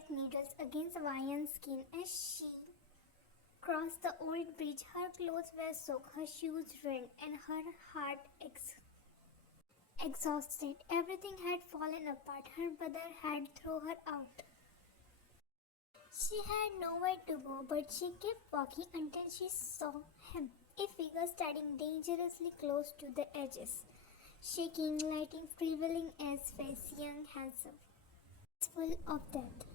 like needles against Vian's skin as she crossed the old bridge. Her clothes were soaked, her shoes ruined, and her heart exhausted. Everything had fallen apart. Her brother had thrown her out. She had nowhere to go, but she kept walking until she saw him, a figure standing dangerously close to the edges, shaking, lighting, revealing his face, young, handsome, full of death.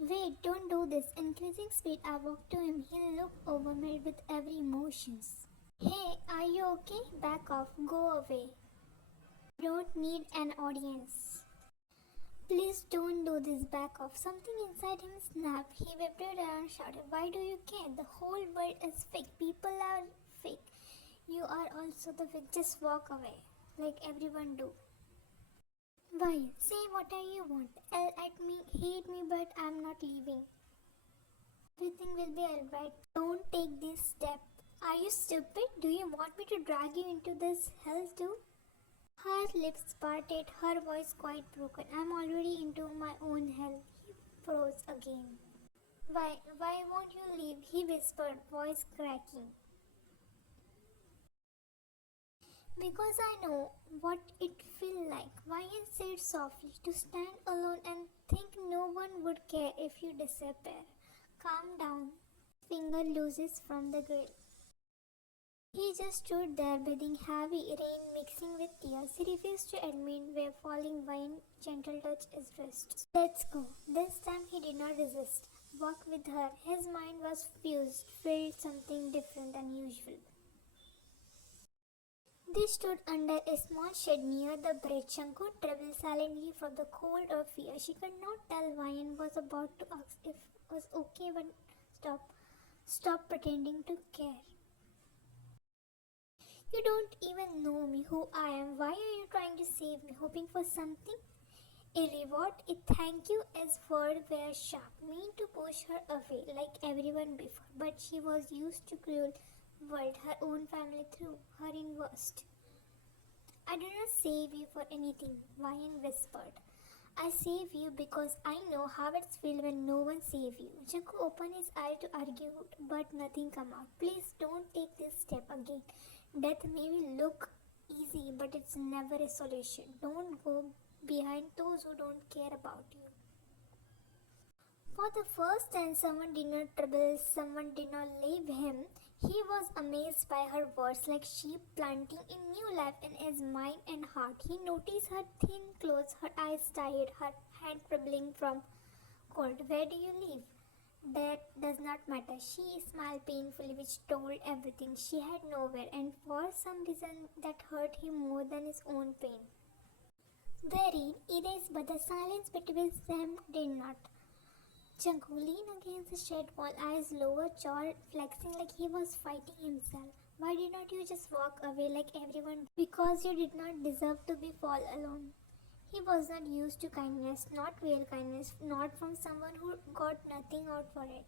Wait, don't do this. Increasing speed, I walked to him. He looked overwhelmed with every emotion. Hey, are you okay? Back off. Go away. Don't need an audience. Please don't do this. Back off. Something inside him snapped. He whipped around and shouted, Why do you care? The whole world is fake. People are fake. You are also the fake. Just walk away. Like everyone do. Why? Say whatever you want. Yell at me, hate me, but I'm not leaving. Everything will be alright. Don't take this step. Are you stupid? Do you want me to drag you into this hell too? Her lips parted, her voice quite broken. I'm already into my own hell. He froze again. Why won't you leave? He whispered, voice cracking. Because I know what it feels like. Ryan said softly, to stand alone and think no one would care if you disappear. Calm down. Finger looses from the grill. He just stood there breathing heavy rain mixing with tears. He refused to admit where falling wine gentle touch his wrist. Let's go. This time he did not resist. Walk with her. His mind was fused, filled something different than usual. They stood under a small shed near the bridge. Shanku trembled silently from the cold or fear. She could not tell. Ryan was about to ask if it was okay, but stop pretending to care. You don't even know me, who I am. Why are you trying to save me? Hoping for something? A reward, a thank you. His words were sharp, meant to push her away like everyone before. But she was used to cruel world. Her own family threw her in worst. I do not save you for anything, Ryan whispered. I save you because I know how it feels when no one saves you. Janku opened his eye to argue, but nothing came out. Please don't take this step again. Death may look easy, but it's never a solution. Don't go behind those who don't care about you. For the first time, someone did not trouble, someone did not leave him. He was amazed by her words, like sheep planting a new life in his mind and heart. He noticed her thin clothes, her eyes tired, her hand trembling from cold. Where do you live? That does not matter. She smiled painfully, which told everything. She had nowhere, and for some reason that hurt him more than his own pain. The rain erased, but the silence between them did not. Janku leaned against the shed wall, eyes lower, jaw flexing like he was fighting himself. Why did not you just walk away like everyone? Because you did not deserve to be fall alone. He was not used to kindness, not real kindness, not from someone who got nothing out for it.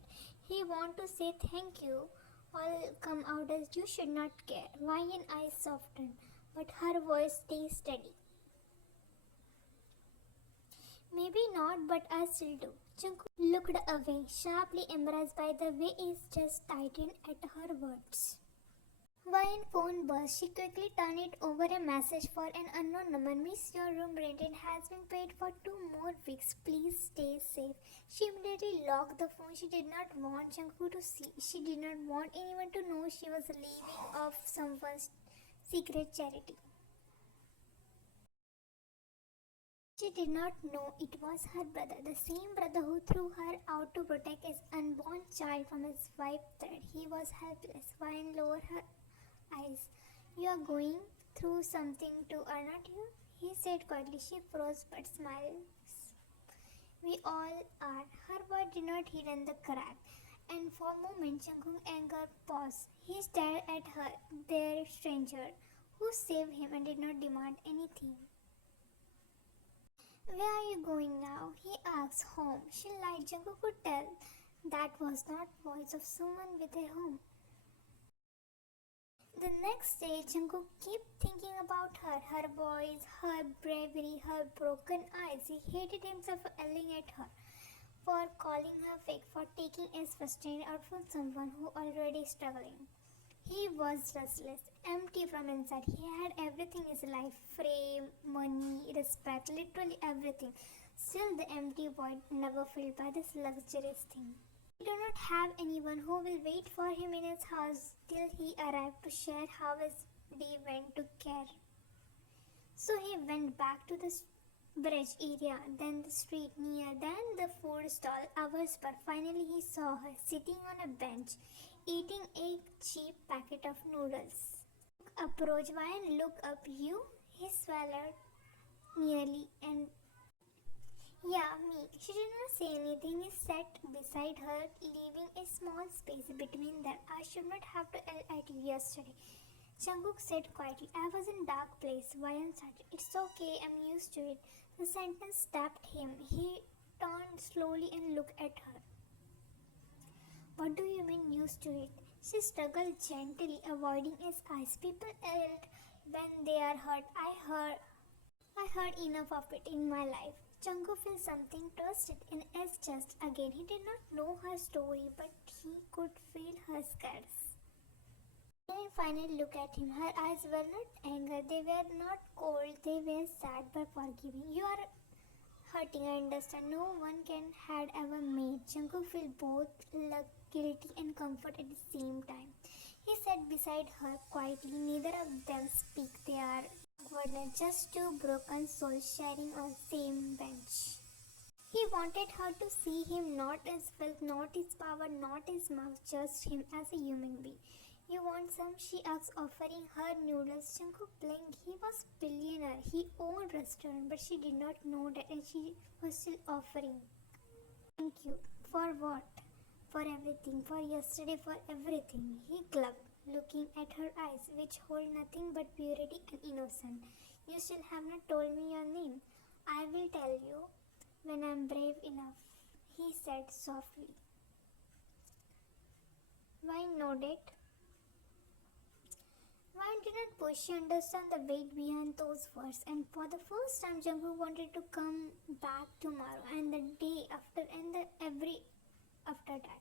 He wanted to say thank you, all come out as you should not care. Ryan's eyes softened, but her voice stayed steady. Maybe not, but I still do. Janku looked away, sharply embarrassed by the way his chest tightened at her words. Ryan's phone buzzed. She quickly turned it over. A message for an unknown number. Miss, your room rented has been paid for 2 more weeks. Please stay safe. She immediately locked the phone. She did not want Janku to see. She did not want anyone to know she was leaving of someone's secret charity. She did not know it was her brother, the same brother who threw her out to protect his unborn child from his wife's threat. He was helpless. Ryan lowered her eyes. You are going through something too, are not you? He said quietly. She froze but smiled. We all are. Her voice did not hidden the crack. And for a moment, Changkung's anger paused. He stared at her, their stranger, who saved him and did not demand anything. Where are you going now? He asked. Home. She lied. Janku could tell that was not voice of someone with a home. The next day, Janku kept thinking about her voice, her bravery, her broken eyes. He hated himself for yelling at her. for calling her fake, for taking as frustrated out from someone who already struggling. He was restless, empty from inside. He had everything in his life: fame, money, respect, literally everything. Still, the empty void never filled by this luxurious thing. He did not have anyone who will wait for him in his house till he arrived to share how his day went to care. So he went back to the bridge area, then the street near, then the food stall. Hours but finally he saw her sitting on a bench, eating a cheap packet of noodles. Approach, why and look up you? He swallowed nearly and yeah, me. She did not say anything. He sat beside her, leaving a small space between them. I should not have to yell at you yesterday. Jungkook said quietly. I was in a dark place. Wyan started. It's okay, I'm used to it. The sentence stabbed him. He turned slowly and looked at her. What do you mean used to it? She struggled gently, avoiding his eyes. People yelled when they are hurt. I heard enough of it in my life. Jungkook felt something twisted in his chest again. He did not know her story, but he could feel her scares. I finally looked at him. Her eyes were not anger, they were not cold, they were sad but forgiving. You are hurting, I understand. No one can had ever made Jungkook feel both guilty and comfort at the same time. He sat beside her quietly. Neither of them speak. They are awkward, just two broken souls sharing on same bench. He wanted her to see him not as wealth, not his power, not his mouth, just him as a human being. You want some? She asked, offering her noodles. Jungkook blinked. He was billionaire. He owned restaurant, but she did not know that, and she was still offering. Thank you. For what? For everything. For yesterday. For everything. He clucked, looking at her eyes, which hold nothing but purity and innocence. You still have not told me your name. I will tell you when I am brave enough, he said softly. Why nodded? Why did not push? She understand the weight behind those words, and for the first time, Jungkook wanted to come back tomorrow, and the day after, and the every after that.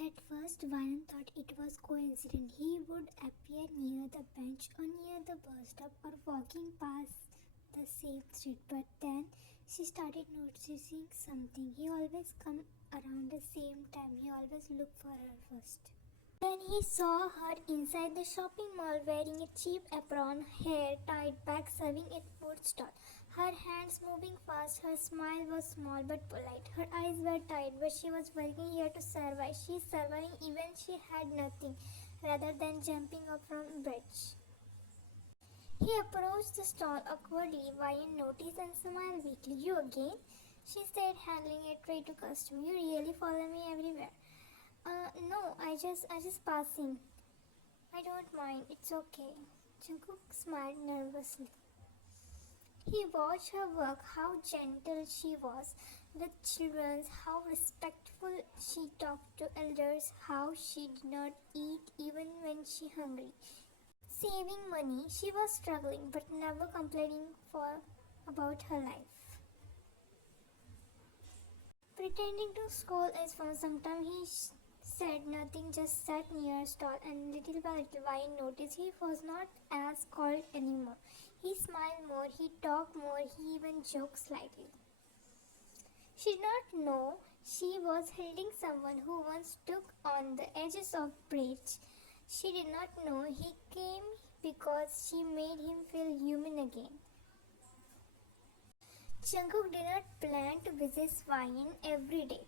At first, Vayan thought it was coincidence. He would appear near the bench or near the bus stop or walking past the same street. But then she started noticing something. He always come around the same time. He always look for her first. Then he saw her inside the shopping mall wearing a cheap apron, hair tied back, serving at food stall. Her hands moving fast, her smile was small but polite. Her eyes were tight, but she was working here to survive. She surviving even she had nothing, rather than jumping up from bridge. He approached the stall awkwardly. Vayan noticed and smiled weakly. You again? She said, handling a tray to customer. You really follow me everywhere. No, I just passing. I don't mind, it's okay. Jungkook smiled nervously. He watched her work, how gentle she was with children, how respectful she talked to elders, how she did not eat even when she hungry. Saving money, she was struggling but never complaining about her life. Pretending to scold his phone, sometimes he said nothing, just sat near a stall, and little by little Vayan noticed he was not as cold anymore. He smiled more, he talked more, he even joked slightly. She did not know she was holding someone who once took on the edges of bridge. She did not know he came because she made him feel human again. Jungkook did not plan to visit Vayan every day.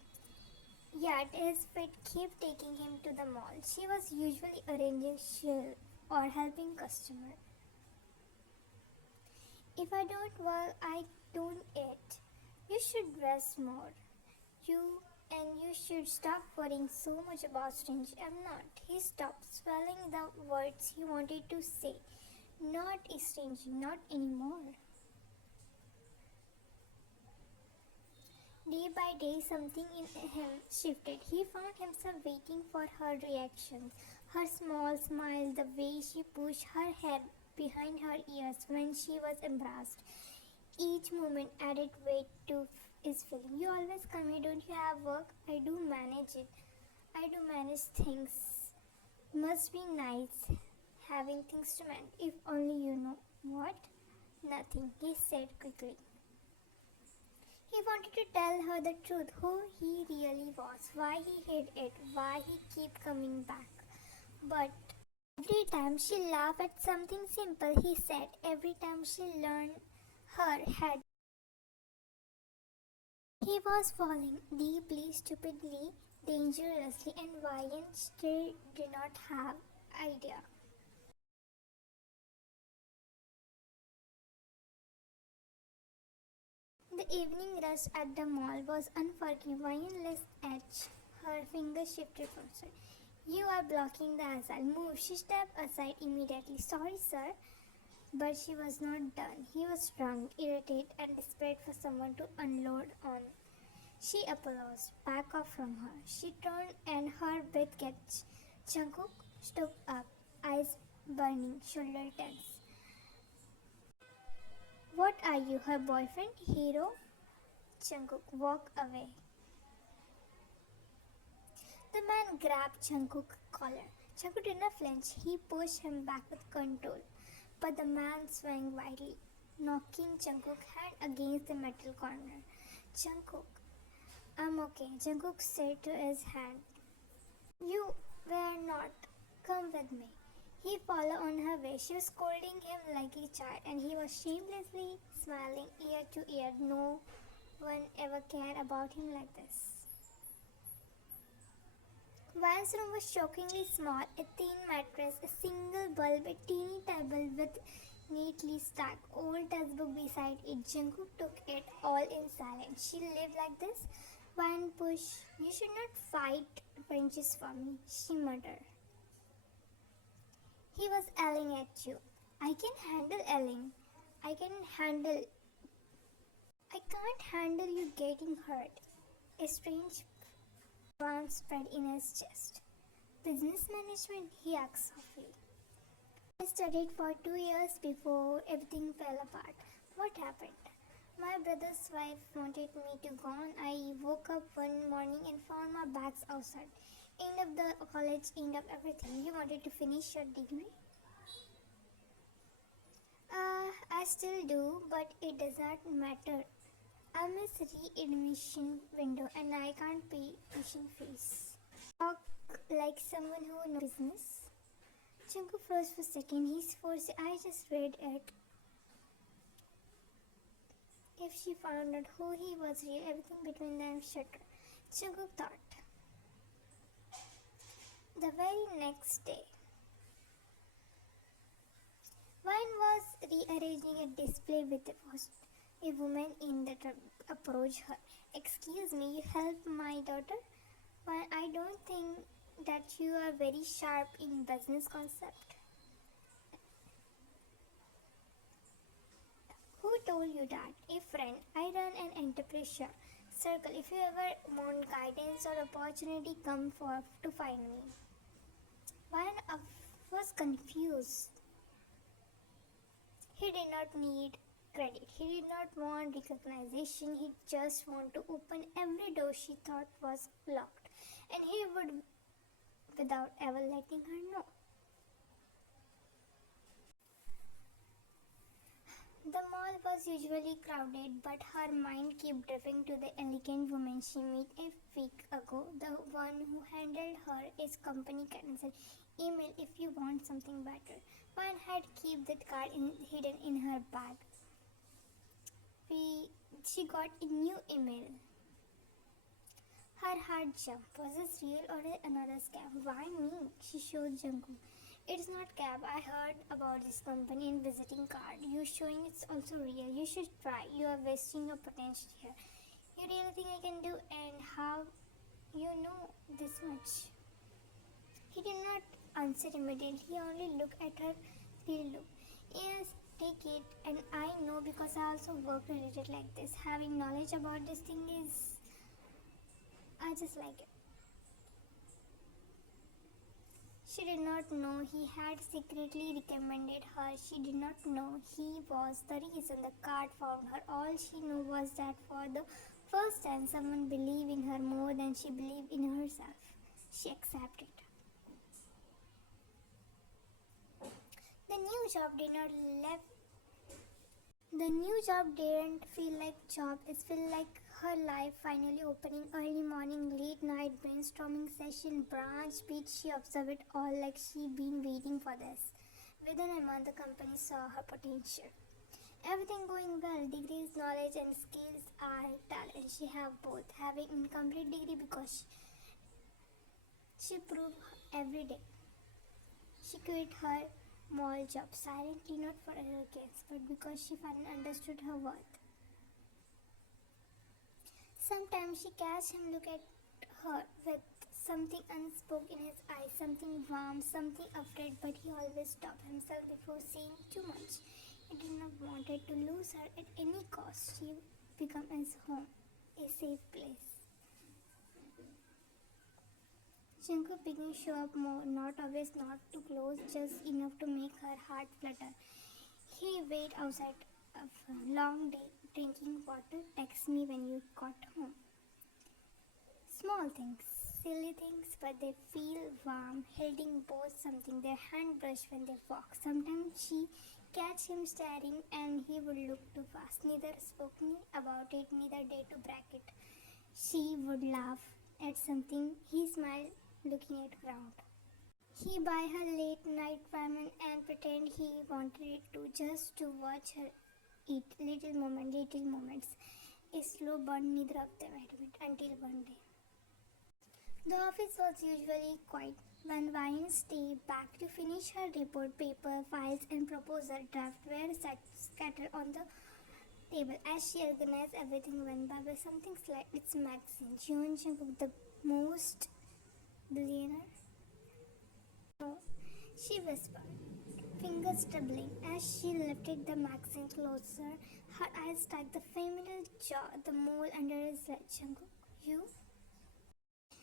Yet his fit kept taking him to the mall. She was usually arranging sale or helping customer. If I don't work, I don't eat. You should rest more. You should stop worrying so much about strange. I'm not. He stopped swallowing the words he wanted to say. Not strange, not anymore. Day by day, something in him shifted. He found himself waiting for her reactions, her small smile, the way she pushed her hair behind her ears when she was embarrassed. Each moment added weight to is feeling. You always come here, don't you have work? I do manage it. I do manage things. Must be nice having things to manage. If only you know. What? Nothing, he said quickly. He wanted to tell her the truth, who he really was, why he hid it, why he kept coming back. But every time she laughed at something simple he said, every time she learned her head, he was falling deeply, stupidly, dangerously, and Vian still did not have idea. The evening rush at the mall was unforgiving. Let's edge. Her fingers shifted from sir. You are blocking the asile. Move. She stepped aside immediately. Sorry, sir. But she was not done. He was drunk, irritated, and desperate for someone to unload on. She apologized. Back off from her. She turned and her breath catch. Jungkook stood up, eyes burning, shoulder tense. What are you, her boyfriend? Hero? Jungkook walked away. The man grabbed Jungkook's collar. Jungkook did not flinch. He pushed him back with control. But the man swung wildly, knocking Jungkook's hand against the metal corner. Jungkook, I'm okay, Jungkook said to his hand. You were not. Come with me. He followed on her way. She was scolding him like a child, and he was shamelessly smiling ear to ear. No one ever cared about him like this. Van's room was shockingly small, a thin mattress, a single bulb, a teeny table with neatly stacked old textbook beside it. Jungkook took it all in silence. She lived like this? Van pushed. You should not fight Frenches for me, she muttered. He was yelling at you. I can handle yelling. I can't handle you getting hurt. A strange palm spread in his chest. Business management, he asked softly. I studied for 2 years before everything fell apart. What happened? My brother's wife wanted me to go on. I woke up one morning and found my bags outside. End of the college, end of everything. You wanted to finish your degree? I still do, but it does not matter. I miss re-admission window and I can't pay tuition fees. Talk like someone who knows business. Jungkook froze for a second. He's forced. I just read it. If she found out who he was, everything between them shattered. Jungkook thought. The very next day, Vine was rearranging a display with a woman in the approached her. Excuse me, you help my daughter? Vine, I don't think that you are very sharp in business concept. Who told you that? A friend. I run an enterprise circle. If you ever want guidance or opportunity, come to find me. Vine was confused. He did not need credit. He did not want recognition. He just wanted to open every door she thought was locked. And he would without ever letting her know. The mall was usually crowded, but her mind kept drifting to the elegant woman she met a week ago, the one who handled her as company cancelled email if you want something better. One had kept that card hidden in her bag. She got a new email. Her heart jumped. Was this real or another scam? Why me? She showed Jungkook. It's not cab. I heard about this company and visiting card. You showing it's also real. You should try. You are wasting your potential here. You really think I can do? And how you know this much? He did not answer immediately. He only looked at her. He looked. Yes, take it. And I know because I also work related like this. Having knowledge about this thing is, I just like it. She did not know he had secretly recommended her. She did not know he was the reason the card found her. All she knew was that for the First time someone believed in her more than she believed in herself. She accepted. The new job did not left. The new job didn't feel like job. It felt like her life finally opening. Early morning, late night brainstorming session, branch speech. She observed it all like she'd been waiting for this. Within a month, the company saw her potential. Everything going well. Degrees, knowledge, and skills are talent. She have both. Having incomplete degree because she proved every day. She quit her mall job silently, not for arrogance, but because she finally understood her worth. Sometimes she catch him look at her with something unspoken in his eyes, something warm, something afraid, but he always stopped himself before saying too much. He did not wanted to lose her at any cost. She became his home, a safe place. Jungkook began to show up more, not always not too close, just enough to make her heart flutter. He wait outside of a long day, drinking water, text me when you got home. Small things, silly things, but they feel warm, holding both something, their hand brush when they walk. Sometimes she catch him staring and he would look too fast. Neither spoke about it, neither dared to break it. She would laugh at something, he smiled, looking at ground. He buy her late night ramen and pretend he wanted it to just to watch her eat. Little moments. A slow burn, neither of them admit until one day. The office was usually quiet when Ryan stayed back to finish her report, paper, files, and proposal draft were scattered on the table. As she organized everything went by with something like its magazine. Jeon Jungkook, the most billionaire? No, she whispered, fingers trembling as she lifted the magazine closer. Her eyes tracked the familiar jaw, the mole under his lip. Jungkook, you?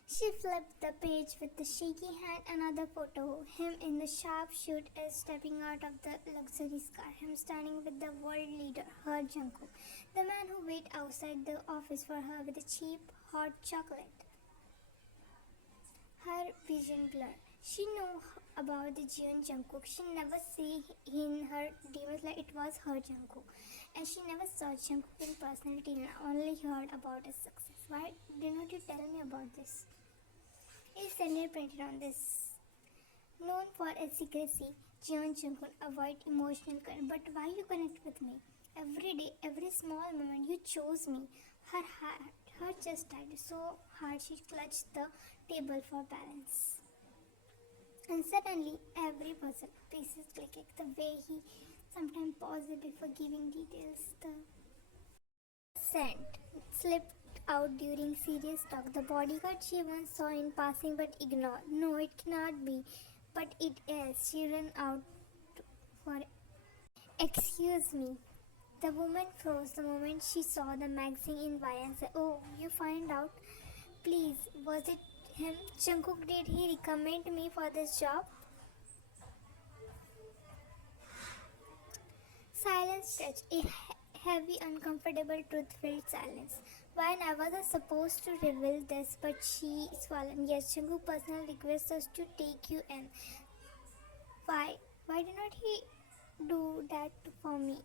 She flipped the page with the shaky hand. Another photo. Him in the sharp suit is stepping out of the luxury car. Him standing with the world leader, her Jungkook. The man who waited outside the office for her with a cheap hot chocolate. Her vision blurred. She knew about the Jeon Jungkook. She never see in her dreams like it was her Jungkook. And she never saw Jungkook in person till now, only heard about his success. Why did not you tell me about this? A sentence printed on this. Known for its secrecy, Jeon Jungkook avoid emotional connection. But why you connect with me? Every day, every small moment, you chose me. Her chest tightened so hard she clutched the table for balance. And suddenly, every puzzle pieces clicked. The way he sometimes paused before giving details. The scent slipped out during serious talk. The bodyguard she once saw in passing but ignored. No, it cannot be. But it is. She ran out for. Excuse me. The woman froze the moment she saw the magazine in and said, oh, you find out? Please, was it him? Jungkook, did he recommend me for this job? Silence stretched, a heavy, uncomfortable, truth-filled silence. Why I wasn't supposed to reveal this, but she swallowed. Yes, Jungkook personal requests us to take you in. Why? Why did not he do that for me?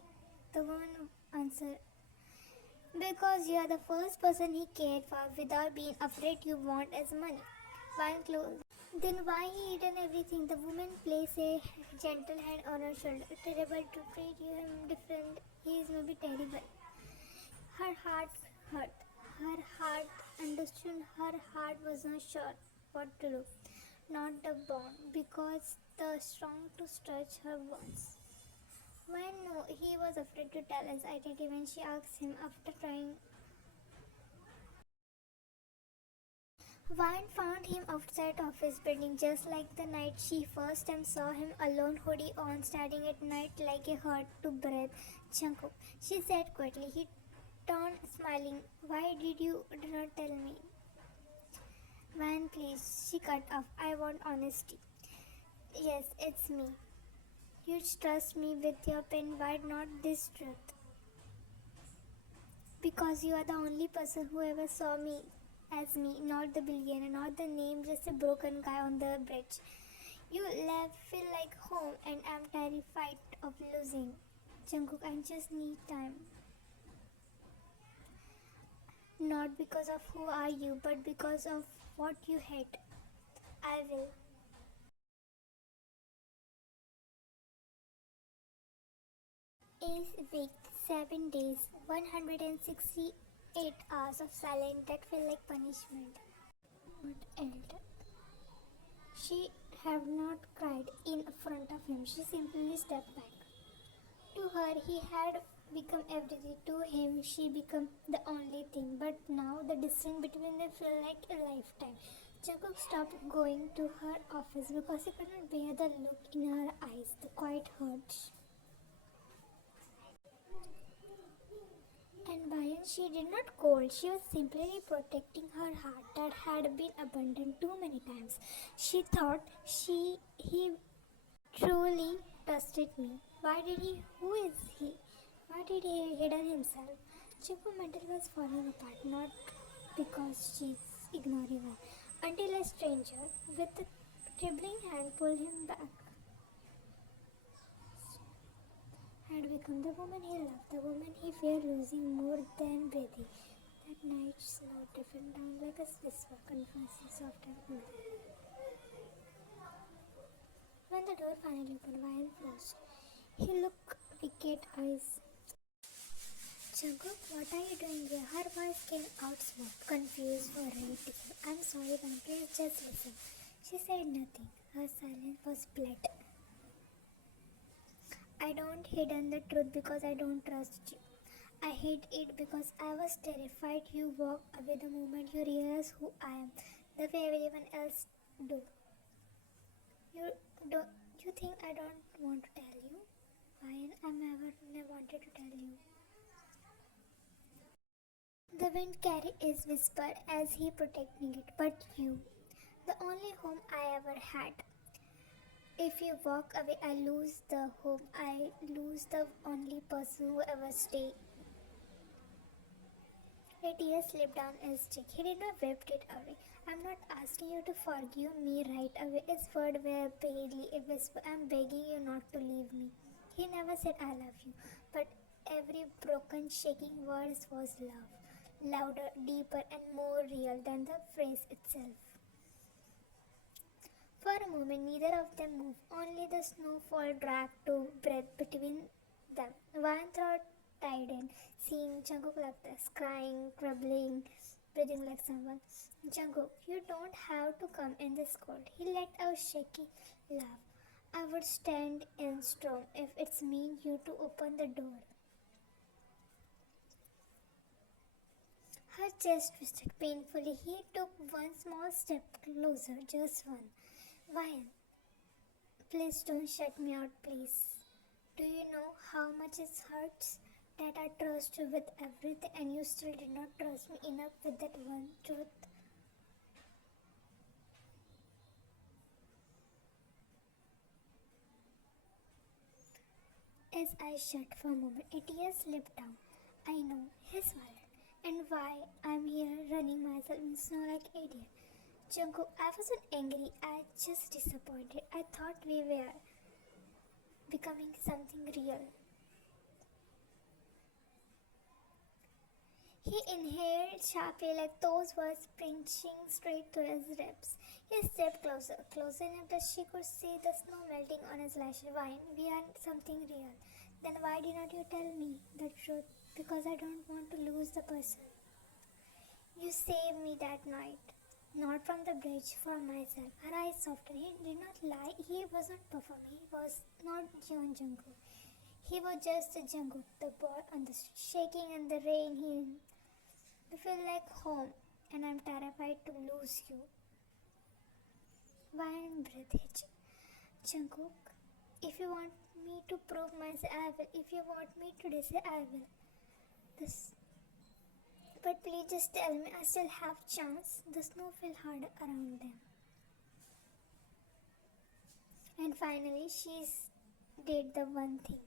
The woman answered, because you are the first person he cared for without being afraid you want his money. One close. Then why he eaten everything? The woman placed a gentle hand on her shoulder. Terrible to treat you him different. He is maybe terrible. Her heart hurt. Her heart understood. Her heart was not sure what to do. Not the bond, because the strong to stretch her once. When no, he was afraid to tell his identity when she asked him after trying. Vine found him outside office building just like the night she first time saw him alone, hoodie on, standing at night like a hurt to breathe. Jungkook, she said quietly. He turned smiling. Why did you not tell me? Vine, please, she cut off. I want honesty. Yes, it's me. You trust me with your pen. Why not this truth? Because you are the only person who ever saw me as me, not the billionaire, not the name, just a broken guy on the bridge. You feel like home, and I'm terrified of losing. Jungkook, I just need time. Not because of who are you, but because of what you hate. I will. Is week 7 days, 168 hours of silence that feel like punishment. What else? She had not cried in front of him. She simply stepped back. To her, he had become everything. To him, she became the only thing. But now, the distance between them felt like a lifetime. Jungkook stopped going to her office because he could not bear the look in her eyes, the quiet hurt. And Bayan, she did not cold. She was simply protecting her heart that had been abandoned too many times. She thought he truly trusted me. Why did he? Who is he? Why did he hidden himself? Chiku mental was falling apart, not because she's ignoring her, until a stranger with a trembling hand pulled him back. Had become the woman he loved, the woman he feared losing more than breathing. That night snow drifted down like a whisper, confessing soft and cool. When the door finally opened, Ryan froze. He looked wicked eyes. Jungkook, what are you doing here? Her voice came out smooth, confused, worried. I'm sorry, ma'am. Please just listen. She said nothing. Her silence was blood. I don't hidden the truth because I don't trust you. I hid it because I was terrified you walk away the moment you realize who I am, the way everyone else do. You don't. You think I don't want to tell you? Why I never wanted to tell you. The wind carried his whisper as he protecting it, but you, the only home I ever had. If you walk away, I lose the home. I lose the only person who ever stay. A tear slipped down his cheek. He did not wipe it away. I'm not asking you to forgive me right away. His words were barely a whisper. I'm begging you not to leave me. He never said I love you, but every broken, shaking word was love. Louder, deeper, and more real than the phrase itself. For a moment, neither of them moved. Only the snowfall dragged to breath between them. One thought tightened, seeing Jungkook like this, crying, troubling, breathing like someone. Jungkook, you don't have to come in this cold. He let out shaky laugh. I would stand in storm if it's mean you to open the door. Her chest twisted painfully. He took one small step closer, just one. Why? Please don't shut me out, please. Do you know how much it hurts that I trust you with everything and you still did not trust me enough with that one truth? As I shut for a moment, a tear slipped down. I know, his wallet, and why I'm here running myself in snow like idiot. Jungkook, I wasn't angry, I just disappointed. I thought we were becoming something real. He inhaled sharply like those words pinching straight to his ribs. He stepped closer, close enough that she could see the snow melting on his lashes. Wine, we are something real. Then why did not you tell me the truth? Because I don't want to lose the person. You saved me that night. Not from the bridge, for myself. Her eyes softened. He did not lie. He wasn't performing. He was not Jeon Jungkook. He was just a Jungkook, the boy on the street, shaking in the rain. He feel like home, and I'm terrified to lose you. Wine breath. Jungkook, if you want me to prove myself, I will. If you want me to decide, I will. This But please just tell me I still have chance. The snow fell hard around them. And finally she did the one thing.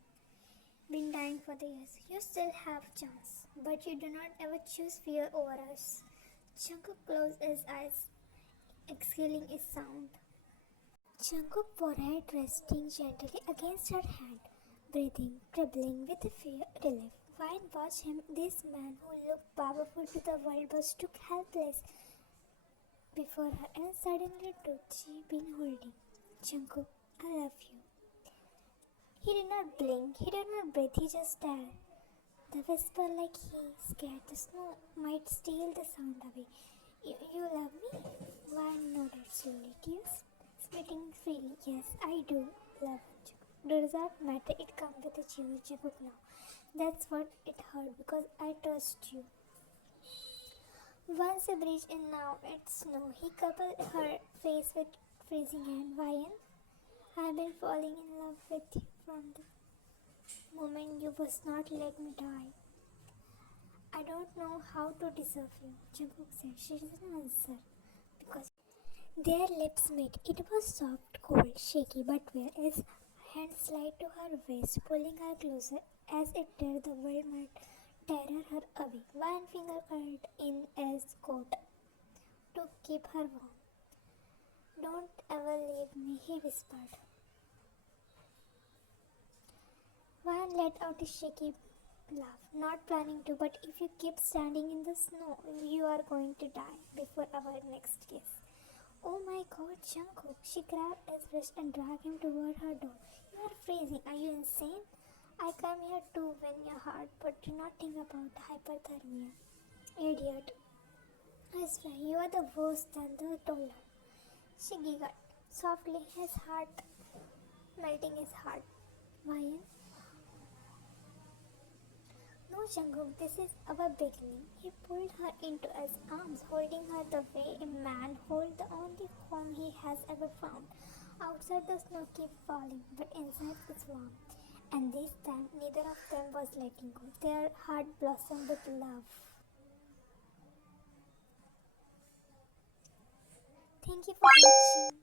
been dying for the years. You still have chance, but you do not ever choose fear over us. Jungkook closed his eyes, exhaling a sound. Jungkook forehead resting gently against her hand, breathing, trembling with fear relief. Vine watched him. This man who looked powerful to the world was stood helpless before her and suddenly took she been holding. Jungkook, I love you. He did not blink, he did not breathe, he just stared. The whisper like he scared the snow might steal the sound away. You love me? Vine nodded slowly, tears spitting freely. Yes, I do love you. Does that matter? It comes with a cheer, Jungkook now. That's what it hurt because I trust you. Once a bridge and now it's snow. He coupled her face with freezing hand. Ryan, I've been falling in love with you from the moment you was not let me die. I don't know how to deserve you, Jungkook said. She didn't answer because their lips met. It was soft, cold, shaky, but well. His hand slid to her waist, pulling her closer as if dare the world might tear her away. One finger curled in his coat to keep her warm. Don't ever leave me, he whispered. Van let out a shaky laugh, not planning to, but if you keep standing in the snow, you are going to die before our next kiss. Oh my god, Jungkook! She grabbed his wrist and dragged him toward her door. You are freezing. Are you insane? I come here to win your heart, but do not think about hypothermia. Idiot. I swear, you are the worst than the told her. She giggled softly, his heart melting his heart. Ryan, no, Jungkook, this is our beginning. He pulled her into his arms, holding her the way a man holds the only home he has ever found. Outside the snow kept falling, but inside it's warm. And this time, neither of them was letting go. Their heart blossomed with love. Thank you for watching.